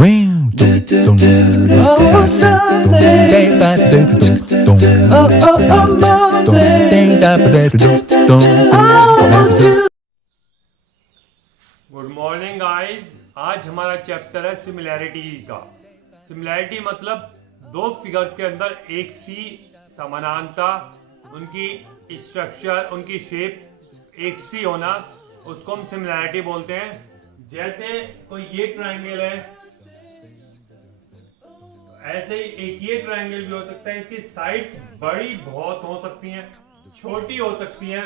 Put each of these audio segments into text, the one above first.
Morning guys, आज हमारा chapter है सिमिलैरिटी का। सिमिलैरिटी मतलब दो फिगर्स के अंदर एक सी समानांता, उनकी स्ट्रक्चर, उनकी शेप एक सी होना, उसको हम सिमिलैरिटी बोलते हैं। जैसे कोई ये ट्रायंगल है, ऐसे ही एक ये ट्रायंगल भी हो सकता है। इसकी साइड्स बड़ी बहुत हो सकती हैं, छोटी हो सकती हैं,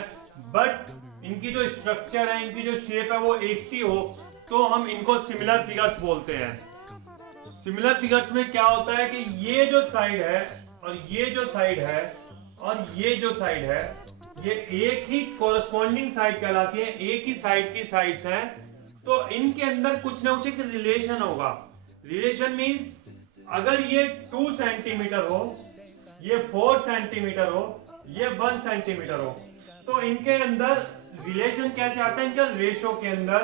बट इनकी जो स्ट्रक्चर है, इनकी जो शेप है वो एक सी हो, तो हम इनको सिमिलर फिगर्स बोलते हैं। सिमिलर फिगर्स में क्या होता है कि ये जो साइड है और ये जो साइड है और ये जो साइड है, ये एक ही कोरस्पॉन्डिंग साइड कहलाती है, एक ही साइड की साइड्स हैं, तो इनके अंदर कुछ ना कुछ एक रिलेशन होगा। रिलेशन मीन्स अगर ये 2 सेंटीमीटर हो, ये 4 सेंटीमीटर हो, ये 1 सेंटीमीटर हो, तो इनके अंदर रिलेशन कैसे आता है? इनका रेशो के अंदर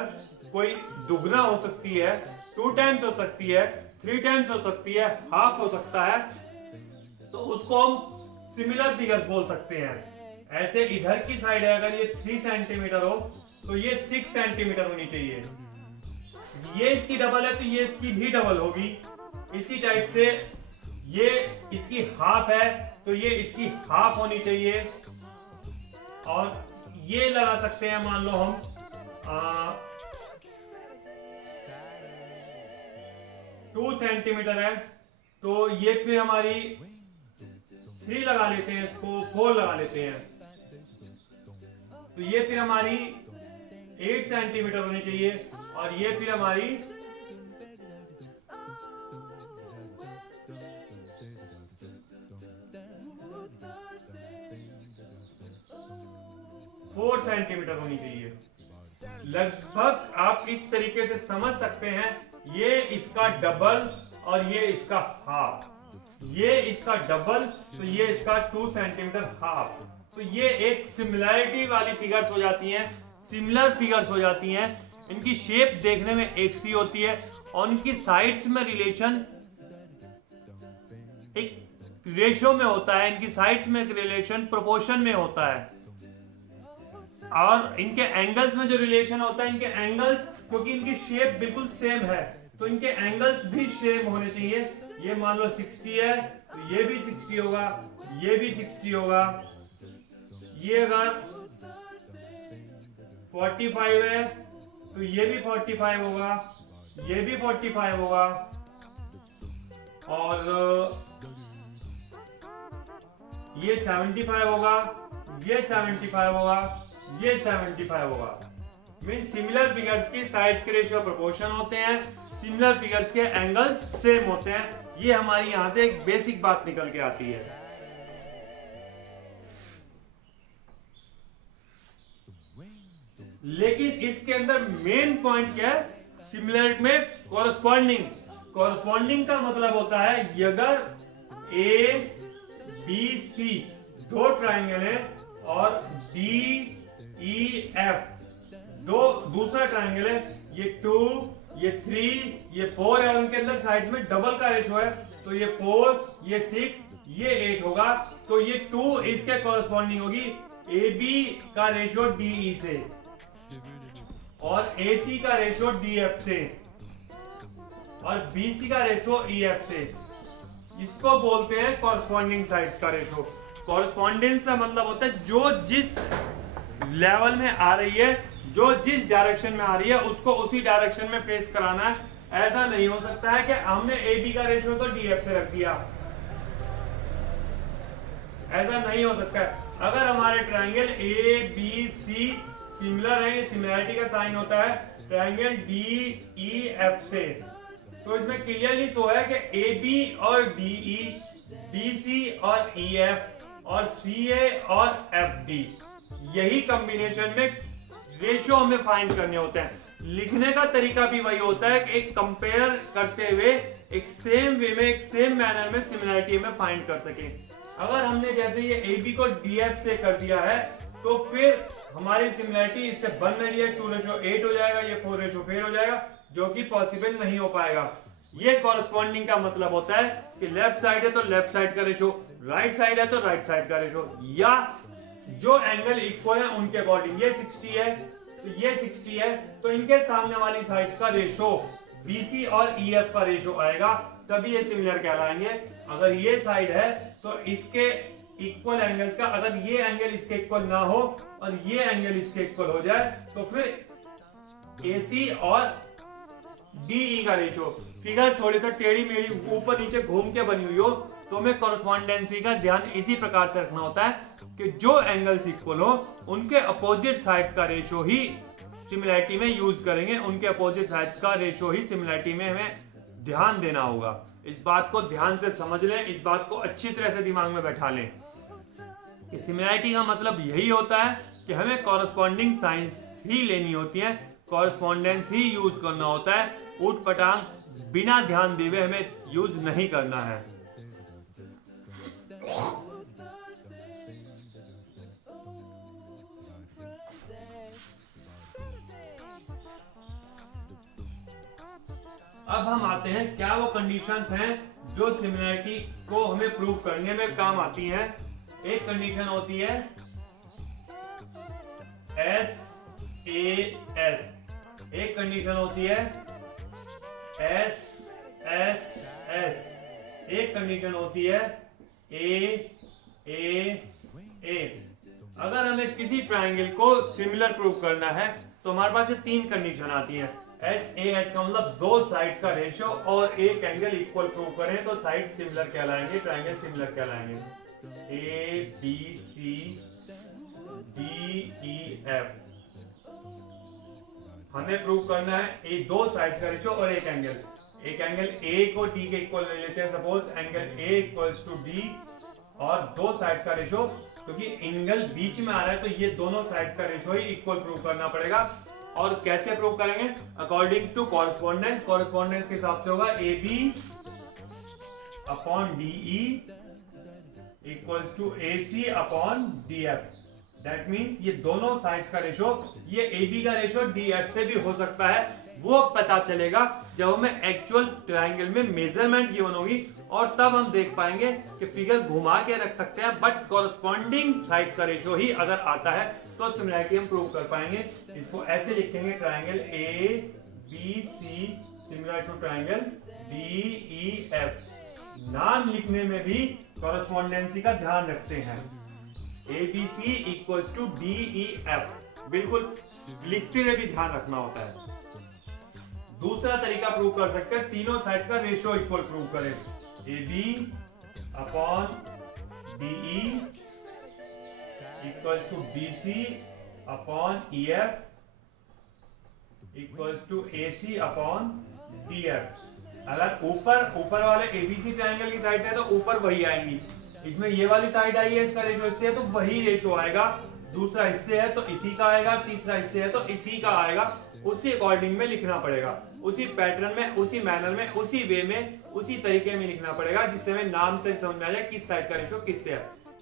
कोई दुगना हो सकती है, 2 टाइम्स हो सकती है, 3 टाइम्स हो सकती है, हाफ हो सकता है, तो उसको हम सिमिलर फिगर्स बोल सकते हैं। ऐसे इधर की साइड है, अगर ये 3 सेंटीमीटर हो तो ये 6 सेंटीमीटर होनी चाहिए। ये इसकी डबल है तो ये इसकी भी डबल होगी। इसी टाइप से ये इसकी हाफ है तो ये इसकी हाफ होनी चाहिए। और ये लगा सकते हैं, मान लो हम 2 सेंटीमीटर है तो ये फिर हमारी 3 लगा लेते हैं, इसको 4 लगा लेते हैं, तो ये फिर हमारी 8 सेंटीमीटर होनी चाहिए। और ये फिर हमारी 4 सेंटीमीटर होनी चाहिए। लगभग आप इस तरीके से समझ सकते हैं, ये इसका डबल और ये इसका हाफ, ये इसका डबल तो ये इसका 2 सेंटीमीटर हाफ, तो ये एक सिमिलैरिटी वाली फिगर्स हो जाती हैं, सिमिलर फिगर्स हो जाती हैं। इनकी शेप देखने में एक सी होती है और उनकी साइड्स में रिलेशन एक रेशियो में होता है, इनकी साइड्स में एक रिलेशन प्रोपोर्शन में होता है। और इनके एंगल्स में जो रिलेशन होता है, इनके एंगल्स, क्योंकि इनकी शेप बिल्कुल सेम है तो इनके एंगल्स भी सेम होने चाहिए। ये मान लो 60 है तो ये भी 60 होगा, ये भी 60 होगा। ये अगर 45 है तो ये भी 45 होगा, ये भी 45 होगा, और ये 75 होगा, ये 75 होगा, ये 75 होगा। मीन सिमिलर फिगर्स की साइड्स के रेशियो प्रोपोर्शन होते हैं, सिमिलर फिगर्स के एंगल्स सेम होते हैं। ये हमारी यहां से एक बेसिक बात निकल के आती है। लेकिन इसके अंदर मेन पॉइंट क्या है? सिमिलर में कॉरस्पॉन्डिंग का मतलब होता है, अगर ए बी सी दो ट्राइंगल है और डी ई एफ दूसरा ट्राइंगल है, ये 2, ये 3, ये 4 है, उनके अंदर साइड में डबल का रेशो है, तो ये 4, ये 6, ये 8 होगा, तो ये 2 इसके कॉरस्पॉन्डिंग होगी ए बी का रेशो डी ई से और ए सी का रेशो डी एफ से और बी सी का रेशो ई एफ से। इसको बोलते हैं कॉरस्पॉन्डिंग साइड्स का रेशो। कॉरस्पॉन्डेंस का मतलब होता है जो जिस लेवल में आ रही है, जो जिस डायरेक्शन में आ रही है, उसको उसी डायरेक्शन में फेस कराना है। ऐसा नहीं हो सकता है कि हमने ए बी का रेशो तो डी एफ से रख दिया, ऐसा नहीं हो सकता है। अगर हमारे triangle A B C similar है, ये सिमिलैरिटी का साइन होता है ट्रायंगल डी ई एफ से, तो इसमें क्लियरली शो है कि ए बी और डी ई, बी सी और ई एफ और सी ए और एफ डी, यही कॉम्बिनेशन में रेशियो हमें फाइंड करने होते हैं। लिखने का तरीका भी वही होता है कि एक कंपेयर करते हुए एक सेम वे में, एक सेम मैनर में सिमिलैरिटी में फाइंड कर सके। अगर हमने जैसे ये ए बी को डी एफ से कर दिया है तो फिर हमारी सिमिलैरिटी इससे बन रही है, 2:8 हो जाएगा, ये 4:4 हो जाएगा, जो कि पॉसिबल नहीं हो पाएगा। ये कॉरस्पॉन्डिंग का मतलब होता है कि लेफ्ट साइड है तो लेफ्ट साइड का रेशो, राइट साइड है तो राइट साइड का रेशो, या जो एंगल इक्वल है उनके अकॉर्डिंग। ये 60 है तो ये 60 है तो इनके सामने वाली साइड्स का रेशो BC और EF का रेशो आएगा, तभी ये सिमिलर कहलाएंगे। अगर ये साइड है तो इसके इक्वल एंगल्स का, अगर ये एंगल इसके इक्वल ना हो और ये एंगल इसके इक्वल हो जाए तो फिर AC और DE का रेशो। फिगर थोड़ी सा टेढ़ी मेढ़ी ऊपर नीचे घूम के बनी हुई हो तो हमें कॉरस्पॉन्डेंसी का ध्यान इसी प्रकार से रखना होता है कि जो एंगल्स इक्वल हो उनके अपोजिट साइड्स का रेशो ही सिमिलरिटी में यूज करेंगे, उनके अपोजिट साइड्स का रेशो ही सिमिलरिटी में हमें ध्यान देना होगा। इस बात को ध्यान से समझ लें, इस बात को अच्छी तरह से दिमाग में बैठा लें कि सिमिलरिटी का मतलब यही होता है कि हमें कॉरस्पॉन्डिंग साइंस ही लेनी होती है, कॉरस्पॉन्डेंस ही यूज करना होता है, ऊट पटांग बिना ध्यान देवे हमें यूज नहीं करना है। अब हम आते हैं क्या वो कंडीशंस हैं जो सिमिलरिटी को हमें प्रूव करने में काम आती हैं। एक कंडीशन होती है SAS, एक कंडीशन होती है SSS, एक कंडीशन होती है AAA। अगर हमें किसी ट्रायंगल को सिमिलर प्रूव करना है तो हमारे पास ये तीन कंडीशन आती हैं। SAS का मतलब दो साइड्स का रेशियो और एक एंगल इक्वल प्रूव करें तो साइड सिमिलर कहलाएंगे, ट्रायंगल सिमिलर कहलाएंगे। ABCDEF हमें प्रूव करना है ये दो साइड्स का रेशियो और एक एंगल A को D के इक्वल ले लेते हैं। Suppose angle A equals to D और दो साइड्स का रेशियो, क्योंकि एंगल बीच में आ रहा है तो ये दोनों साइड्स का रेशियो ही इक्वल प्रूव करना पड़ेगा। और कैसे प्रूव करेंगे? According to correspondence. कॉरस्पॉन्डेंस के हिसाब से होगा AB upon DE equals to AC upon DF। That means ये दोनों साइड्स का रेशो, ये AB का रेशो DF से भी हो सकता है, वो पता चलेगा जब हमें एक्चुअल ट्रायंगल में मेजरमेंट गिवन होगी और तब हम देख पाएंगे कि फिगर घुमा के रख सकते हैं, बट कॉरस्पॉन्डिंग साइड्स का रेशो ही अगर आता है तो सिमिलरिटी हम प्रूव कर पाएंगे। इसको ऐसे लिखेंगे, triangle ABC similar to triangle DEF। नाम लिखने में भी कॉरस्पॉन्डेंसी का ध्यान रखते हैं। ABC इक्वल्स टू DEF, बिल्कुल लिखते हुए भी ध्यान रखना होता है। दूसरा तरीका प्रूव कर सकते हैं, तीनों साइड्स का रेशियो इक्वल प्रूव करें। AB upon DE equals to BC upon EF equals to AC upon DF। अगर ऊपर वाले ABC ट्रायंगल की साइड है तो ऊपर वही आएंगी, इसमें ये वाली साइड आई है, इसका रेशो इससे है तो वही रेशो आएगा। दूसरा इससे है तो इसी का आएगा, तीसरा इससे है तो इसी का आएगा। उसी अकॉर्डिंग में लिखना पड़ेगा, उसी पैटर्न में, उसी मैनर में, उसी वे में, उसी तरीके में लिखना पड़ेगा जिससे हमें नाम से समझ में आ जाए किस साइड का रेशो किससे है।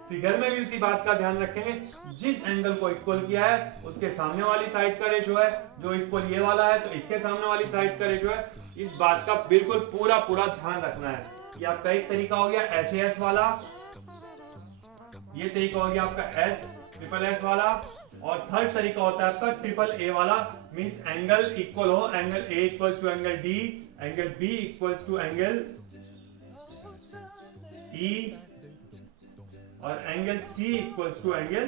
फिगर में भी उसी बात का ध्यान रखेंगे, जिस एंगल को इक्वल किया है उसके सामने वाली साइड का रेशो है, जो इक्वल ये वाला है तो इसके सामने वाली साइड का रेशो है। इस बात का बिल्कुल पूरा ध्यान रखना है। ये आपका एक तरीका हो गया SAS वाला, ये तरीका हो गया आपका SSS वाला, और थर्ड तरीका होता है आपका AAA वाला। मींस एंगल इक्वल हो, angle A equals to angle D, angle B equals to angle E और angle C equals to angle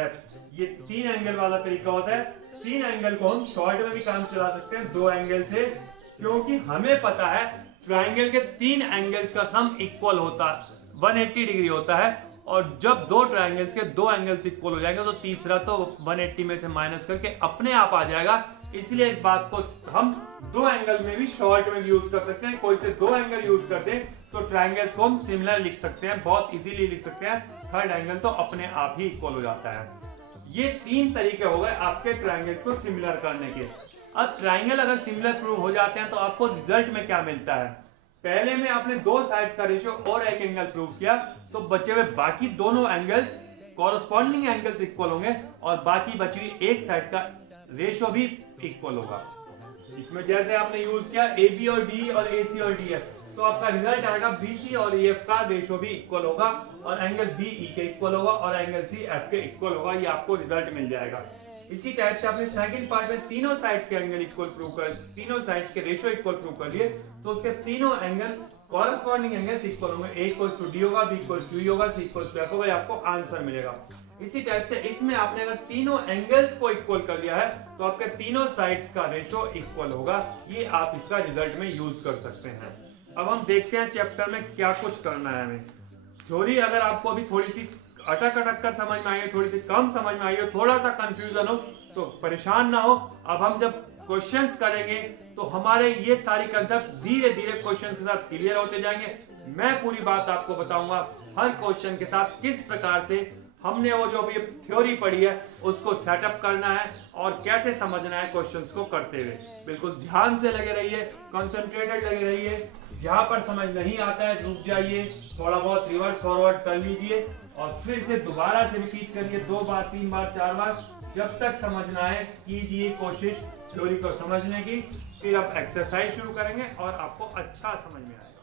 F। ये तीन एंगल वाला तरीका होता है। तीन एंगल को हम शॉर्ट में भी काम चला सकते हैं दो एंगल से, क्योंकि हमें पता है ट्रायंगल के तीन एंगल्स का सम इक्वल होता है, 180 डिग्री होता है। और जब दो ट्रायंगल्स के दो एंगल्स इक्वल हो जाएंगे तो तीसरा तो 180 में से माइनस करके अपने आप आ जाएगा। इसलिए इस बात को हम दो एंगल में भी शॉर्ट में भी यूज कर सकते हैं। कोई से दो एंगल यूज करते हैं तो ट्रायंगल्स को हम सिमिलर लिख सकते हैं, बहुत इजीली लिख सकते हैं। थर्ड एंगल तो अपने आप ही इक्वल हो जाता है। ये तीन तरीके हो गए आपके ट्रायंगल्स को सिमिलर करने के। अब ट्रायंगल अगर सिमिलर प्रूव हो जाते हैं तो आपको रिजल्ट में क्या मिलता है? पहले में आपने दो साइड्स का रेशियो और एक एंगल प्रूव किया तो बचे हुए बाकी दोनों एंगल्स कॉरस्पॉन्डिंग एंगल्स इक्वल होंगे और बाकी बची हुई एक साइड का रेशियो भी इक्वल होगा। इसमें जैसे आपने यूज किया ए बी और डी और ए सी और डी एफ, तो आपका रिजल्ट आएगा बी सी और ई एफ का रेशो भी इक्वल होगा और एंगल बी ई के इक्वल होगा और एंगल सी एफ के इक्वल होगा। ये आपको रिजल्ट मिल जाएगा। इसी टाइप से आपने सेकंड पार्ट में तीनों साइड्स के एंगल इक्वल प्रूव कर, तीनों साइड्स के रेशो इक्वल प्रूव कर लिए, तो उसके तीनों एंगल कॉरस्पॉन्डिंग एंगल्स इक्वल होंगे। ए इक्वल्स टू डी होगा, बी इक्वल्स टू ई होगा, सी इक्वल्स टू एफ होगा। आपको आंसर मिलेगा। इसी टाइप से इसमें आपने अगर तीनों एंगल्स को इक्वल कर लिया है तो आपके तीनों साइड्स का रेशो इक्वल होगा। ये आप इसका रिजल्ट में यूज कर सकते हैं। अब हम देखते हैं चैप्टर में क्या कुछ करना है हमें। थ्योरी अगर आपको अभी थोड़ी सी अटक कर समझ में आई है, थोड़ी सी कम समझ में आई हो, थोड़ा सा कंफ्यूजन हो, तो परेशान ना हो। अब हम जब क्वेश्चंस करेंगे तो हमारे ये सारी कंसेप्ट धीरे धीरे क्वेश्चंस के साथ क्लियर होते जाएंगे। मैं पूरी बात आपको बताऊंगा हर क्वेश्चन के साथ किस प्रकार से हमने वो जो अभी थ्योरी पढ़ी है उसको सेटअप करना है और कैसे समझना है क्वेश्चंस को करते हुए। बिल्कुल ध्यान से लगे रहिए, कंसंट्रेटेड लगे रहिए। जहां पर समझ नहीं आता है रुक जाइए, थोड़ा बहुत रिवर्स फॉरवर्ड कर लीजिए और फिर से दोबारा से रिपीट करिए 2 बार 3 बार 4 बार, जब तक समझना है कीजिए कोशिश थ्योरी को समझने की। फिर आप एक्सरसाइज शुरू करेंगे और आपको अच्छा समझ में आएगा।